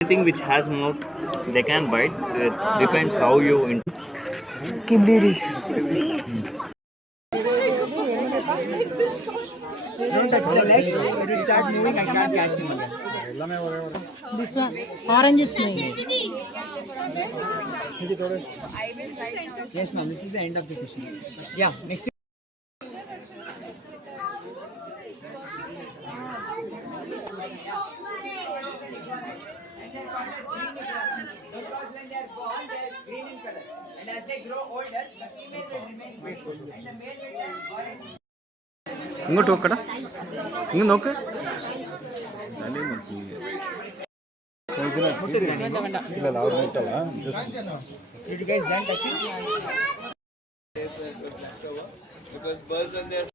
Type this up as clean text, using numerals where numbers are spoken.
Anything which has mouth, they can bite. It depends how you. Kibiris. Don't touch the legs. When it start moving, I can't catch him again. This one, orange is male. Yes, ma'am. This is the end of the session. Yeah, next. Because when they are born, they are green in color, and as they grow older, the female will remain green, and the male will turn orange. ഇങ്ങോട്ട് നോക്കടാ, ഇങ്ങ് നോക്ക്. Did you guys done touching? Because birds when they are